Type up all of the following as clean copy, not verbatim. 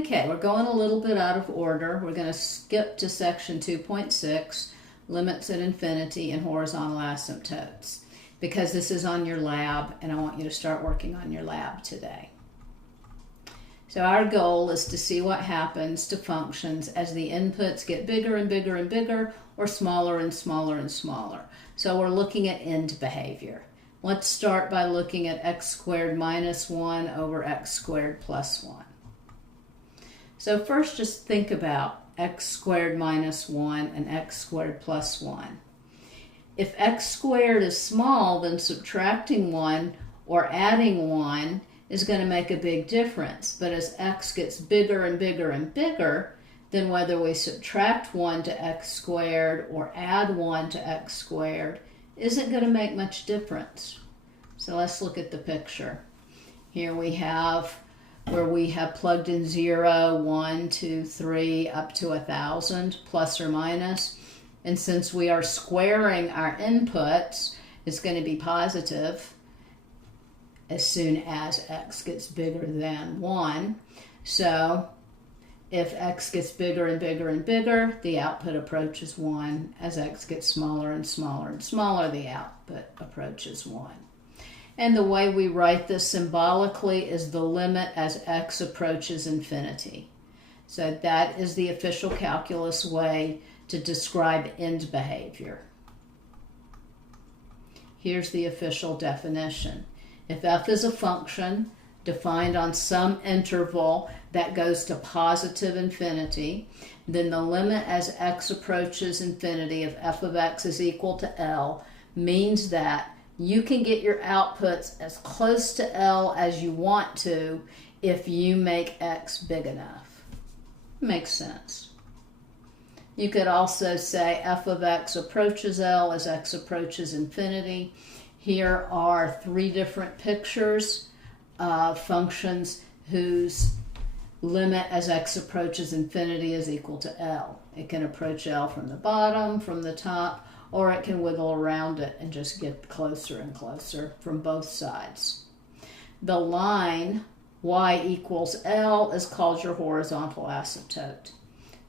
Okay, we're going a little bit out of order. We're going to skip to section 2.6, limits at infinity and horizontal asymptotes, because this is on your lab and I want you to start working on your lab today. So our goal is to see what happens to functions as the inputs get bigger and bigger and bigger, or smaller and smaller and smaller. So we're looking at end behavior. Let's start by looking at x squared minus 1 over x squared plus 1. So first just think about x squared minus 1 and x squared plus 1. If x squared is small, then subtracting 1 or adding 1 is going to make a big difference. But as x gets bigger and bigger and bigger, then whether we subtract 1 to x squared or add 1 to x squared isn't going to make much difference. So let's look at the picture. Here we have where we have plugged in 0, 1, 2, 3, up to 1,000, plus or minus. And since we are squaring our inputs, it's going to be positive as soon as x gets bigger than 1. So if x gets bigger and bigger and bigger, the output approaches 1. As x gets smaller and smaller and smaller, the output approaches 1. And the way we write this symbolically is the limit as x approaches infinity. So that is the official calculus way to describe end behavior. Here's the official definition. If f is a function defined on some interval that goes to positive infinity, then the limit as x approaches infinity of f of x is equal to L means that you can get your outputs as close to L as you want to if you make x big enough. Makes sense. You could also say f of x approaches L as x approaches infinity. Here are 3 different pictures of functions whose limit as x approaches infinity is equal to L. It can approach L from the bottom, from the top, or it can wiggle around it and just get closer and closer from both sides. The line y equals L is called your horizontal asymptote.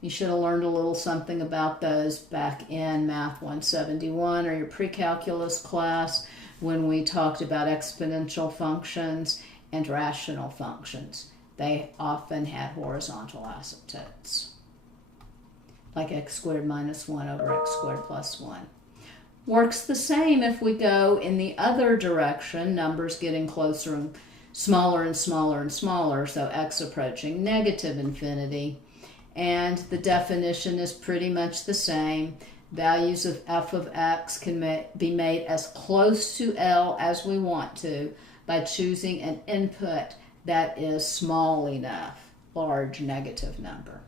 You should have learned a little something about those back in Math 171 or your pre-calculus class when we talked about exponential functions and rational functions. They often had horizontal asymptotes, like x squared minus 1 over x squared plus 1. Works the same if we go in the other direction, numbers getting closer and smaller and smaller and smaller, so x approaching negative infinity. And the definition is pretty much the same. Values of f of x can be made as close to L as we want to by choosing an input that is small enough, large negative number.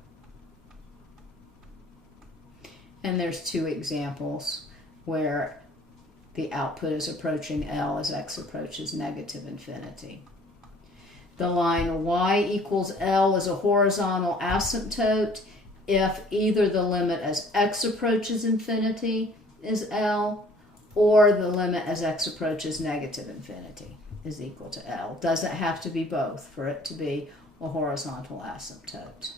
And there's 2 examples where the output is approaching L as x approaches negative infinity. The line y equals L is a horizontal asymptote if either the limit as x approaches infinity is L or the limit as x approaches negative infinity is equal to L. Doesn't have to be both for it to be a horizontal asymptote.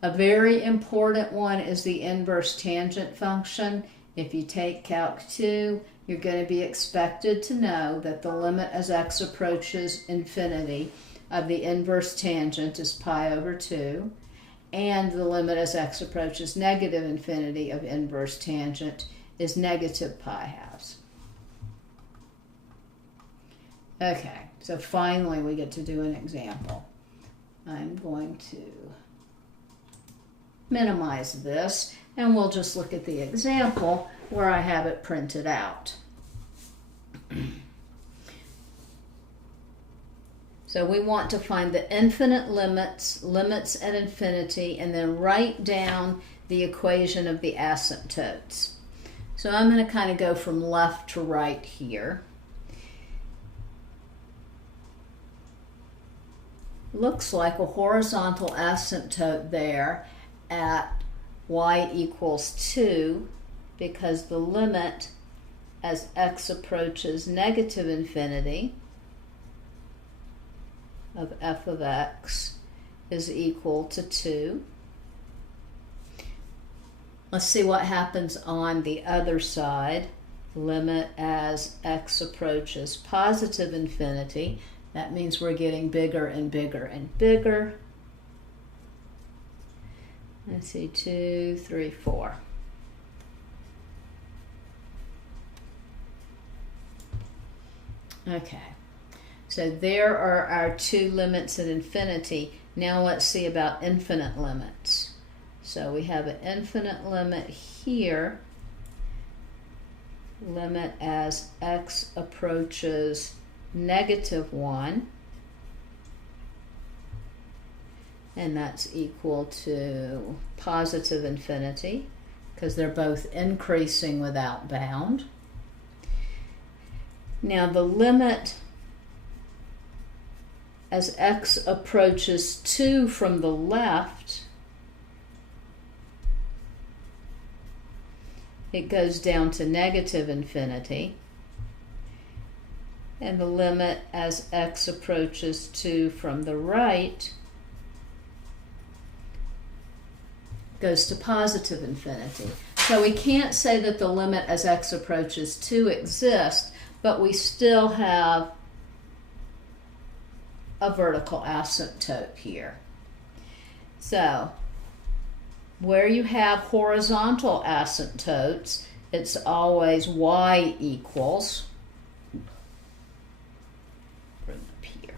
A very important one is the inverse tangent function. If you take Calc 2, you're going to be expected to know that the limit as x approaches infinity of the inverse tangent is pi over 2, and the limit as x approaches negative infinity of inverse tangent is negative pi halves. Okay, so finally we get to do an example. I'm going to minimize this, and we'll just look at the example where I have it printed out. So we want to find the infinite limits at infinity, and then write down the equation of the asymptotes. So I'm going to kind of go from left to right here. Looks like a horizontal asymptote there at y equals 2, because the limit as x approaches negative infinity of f of x is equal to 2. Let's see what happens on the other side. Limit as x approaches positive infinity. That means we're getting bigger and bigger and bigger. Let's see, 2, 3, 4. Okay, so there are our two limits at infinity. Now let's see about infinite limits. So we have an infinite limit here. Limit as x approaches -1. And that's equal to positive infinity because they're both increasing without bound. Now the limit as x approaches 2 from the left, it goes down to negative infinity. And the limit as x approaches 2 from the right goes to positive infinity. So we can't say that the limit as x approaches 2 exists, but we still have a vertical asymptote here. So where you have horizontal asymptotes, it's always y equals, bring up here,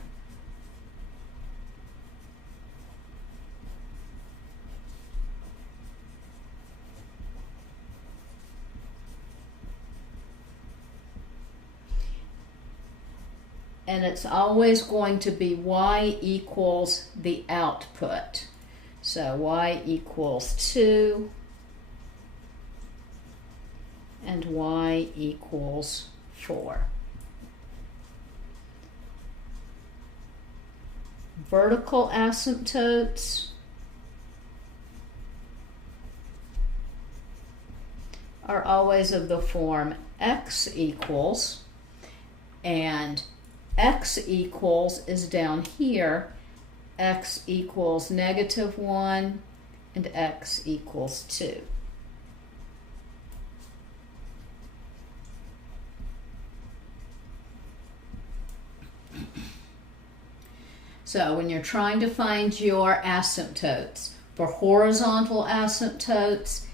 and it's always going to be y equals the output. So y equals 2 and y equals 4. Vertical asymptotes are always of the form x equals, and x equals is down here. X equals -1 and x equals 2. So when you're trying to find your asymptotes, for horizontal asymptotes,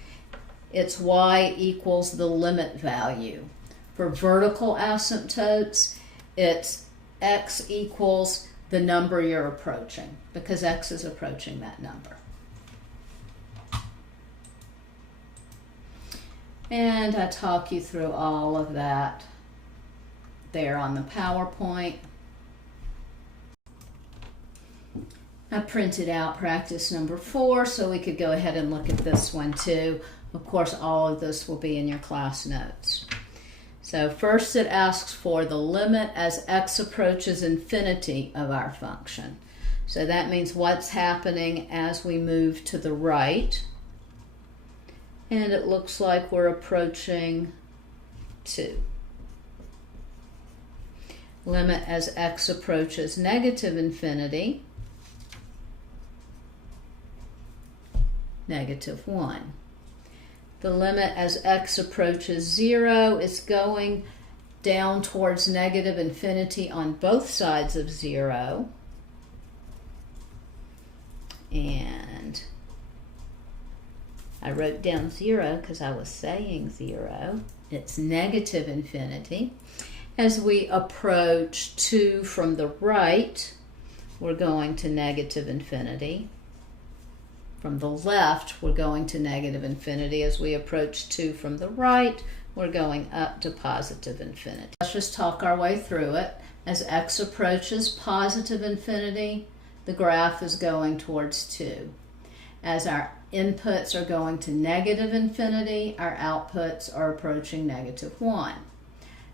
it's y equals the limit value. For vertical asymptotes, it's x equals the number you're approaching, because x is approaching that number. And I talk you through all of that there on the PowerPoint. I printed out practice number 4 so we could go ahead and look at this one too. Of course, all of this will be in your class notes. So first it asks for the limit as x approaches infinity of our function. So that means what's happening as we move to the right. And it looks like we're approaching 2. Limit as x approaches negative infinity, -1. The limit as x approaches 0 is going down towards negative infinity on both sides of 0. And I wrote down 0 because I was saying 0. It's negative infinity. As we approach 2 from the right, we're going to negative infinity. From the left, we're going to negative infinity. As we approach 2 from the right, we're going up to positive infinity. Let's just talk our way through it. As x approaches positive infinity, the graph is going towards 2. As our inputs are going to negative infinity, our outputs are approaching -1.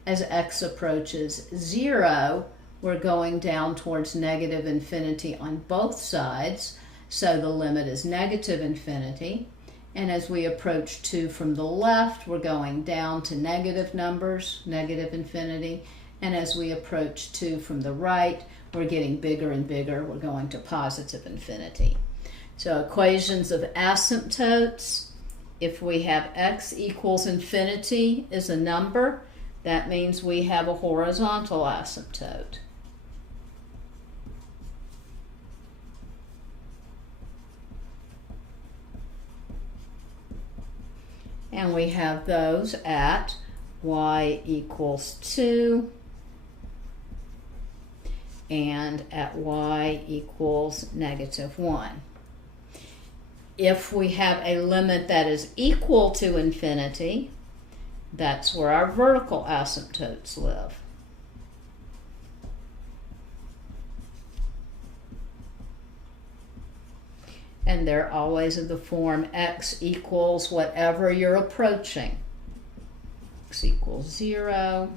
As x approaches 0, we're going down towards negative infinity on both sides. So the limit is negative infinity. And as we approach 2 from the left, we're going down to negative numbers, negative infinity. And as we approach 2 from the right, we're getting bigger and bigger. We're going to positive infinity. So equations of asymptotes, if we have x equals infinity is a number, that means we have a horizontal asymptote. And we have those at y equals 2 and at y equals -1. If we have a limit that is equal to infinity, that's where our vertical asymptotes live. And they're always of the form x equals whatever you're approaching. X equals 0.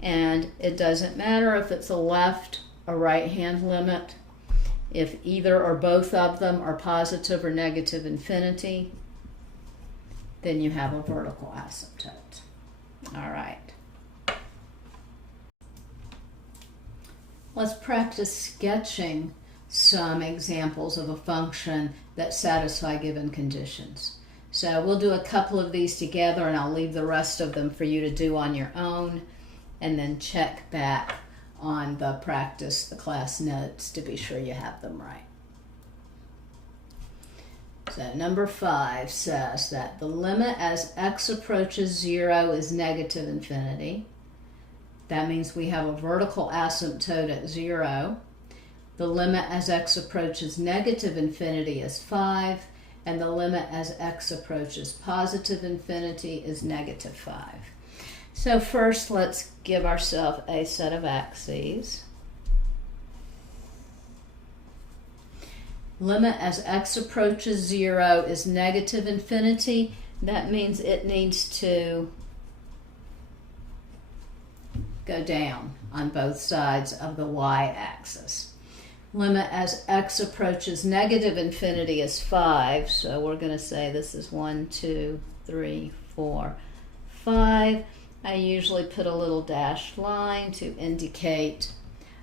And it doesn't matter if it's a left or right-hand limit. If either or both of them are positive or negative infinity, then you have a vertical asymptote. All right. Let's practice sketching some examples of a function that satisfy given conditions. So we'll do a couple of these together, and I'll leave the rest of them for you to do on your own, and then check back on the practice, the class notes, to be sure you have them right. So number 5 says that the limit as x approaches 0 is negative infinity. That means we have a vertical asymptote at 0. The limit as x approaches negative infinity is 5, and the limit as x approaches positive infinity is -5. So first, let's give ourselves a set of axes. Limit as x approaches 0 is negative infinity. That means it needs to go down on both sides of the y-axis. Limit as x approaches negative infinity is 5, so we're going to say this is 1, 2, 3, 4, 5. I usually put a little dashed line to indicate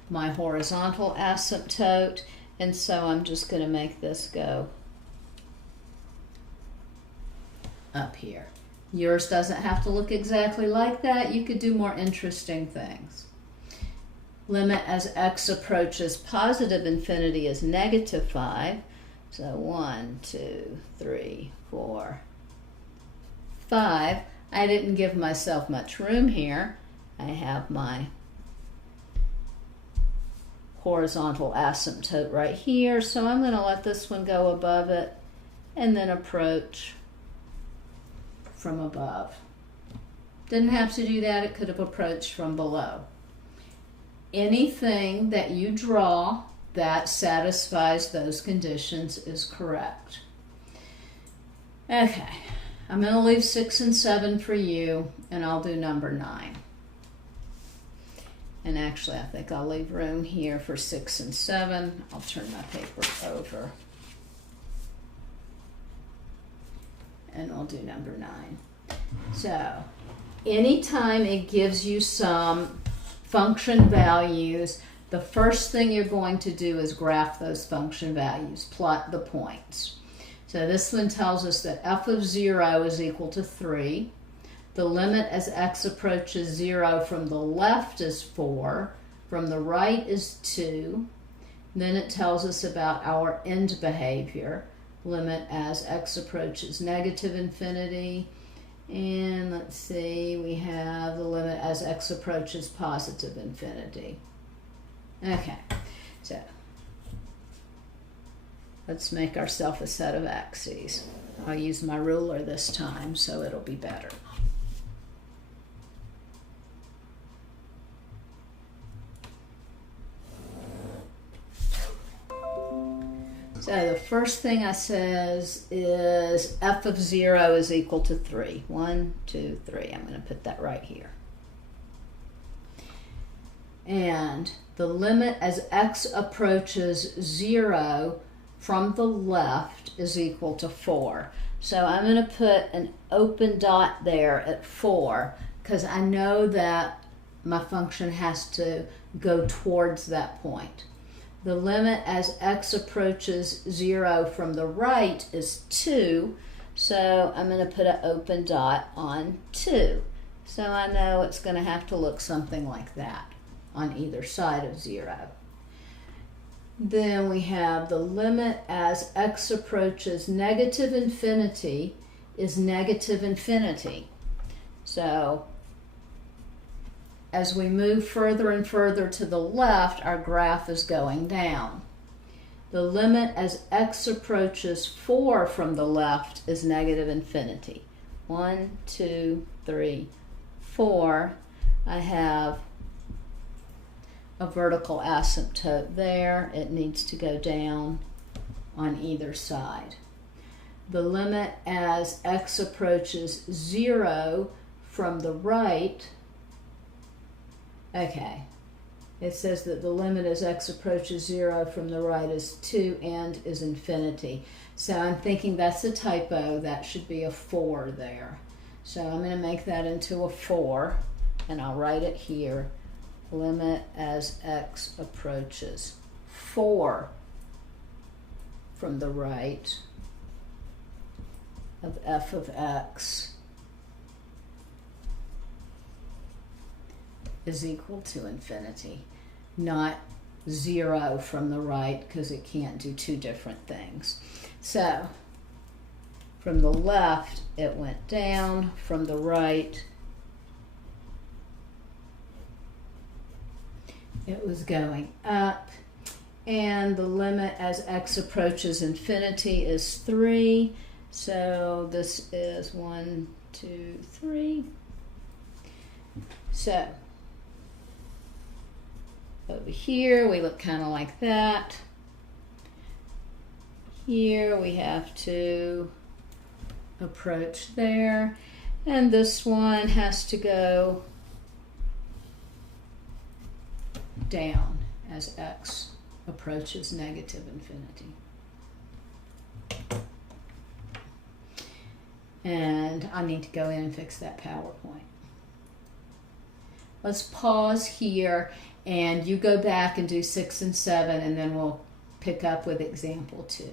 my horizontal asymptote, and so I'm just going to make this go up here. Yours doesn't have to look exactly like that. You could do more interesting things. Limit as x approaches positive infinity is -5. So 1, 2, 3, 4, 5. I didn't give myself much room here. I have my horizontal asymptote right here, so I'm going to let this one go above it and then approach from above. Didn't have to do that. It could have approached from below. Anything that you draw that satisfies those conditions is correct. Okay, I'm going to leave 6 and 7 for you, and I'll do number 9. And actually, I think I'll leave room here for 6 and 7. I'll turn my paper over. And I'll do number 9. So, anytime it gives you some function values, the first thing you're going to do is graph those function values, plot the points. So this one tells us that f of 0 is equal to 3. The limit as x approaches 0 from the left is 4, from the right is 2. Then it tells us about our end behavior, limit as x approaches negative infinity. And let's see, we have the limit as x approaches positive infinity. Okay, so let's make ourselves a set of axes. I'll use my ruler this time so it'll be better. So the first thing I says is f of 0 is equal to 3. 1, 2, 3. I'm going to put that right here. And the limit as x approaches 0 from the left is equal to 4. So I'm going to put an open dot there at 4 because I know that my function has to go towards that point. The limit as x approaches 0 from the right is 2, so I'm going to put an open dot on 2. So I know it's going to have to look something like that on either side of 0. Then we have the limit as x approaches negative infinity is negative infinity. So as we move further and further to the left, our graph is going down. The limit as x approaches 4 from the left is negative infinity. 1, 2, 3, 4. I have a vertical asymptote there. It needs to go down on either side. The limit as x approaches 0 from the right, okay, it says that the limit as x approaches 0 from the right is 2 and is infinity. So I'm thinking that's a typo. That should be a 4 there. So I'm going to make that into a 4, and I'll write it here. Limit as x approaches 4 from the right of f of x is equal to infinity, not 0 from the right, because it can't do two different things. So from the left it went down, from the right it was going up, and the limit as x approaches infinity is 3. So this is 1, 2, 3. So over here we look kind of like that. Here we have to approach there, and this one has to go down as x approaches negative infinity. And I need to go in and fix that PowerPoint. Let's pause here, and you go back and do 6 and 7, and then we'll pick up with example 2.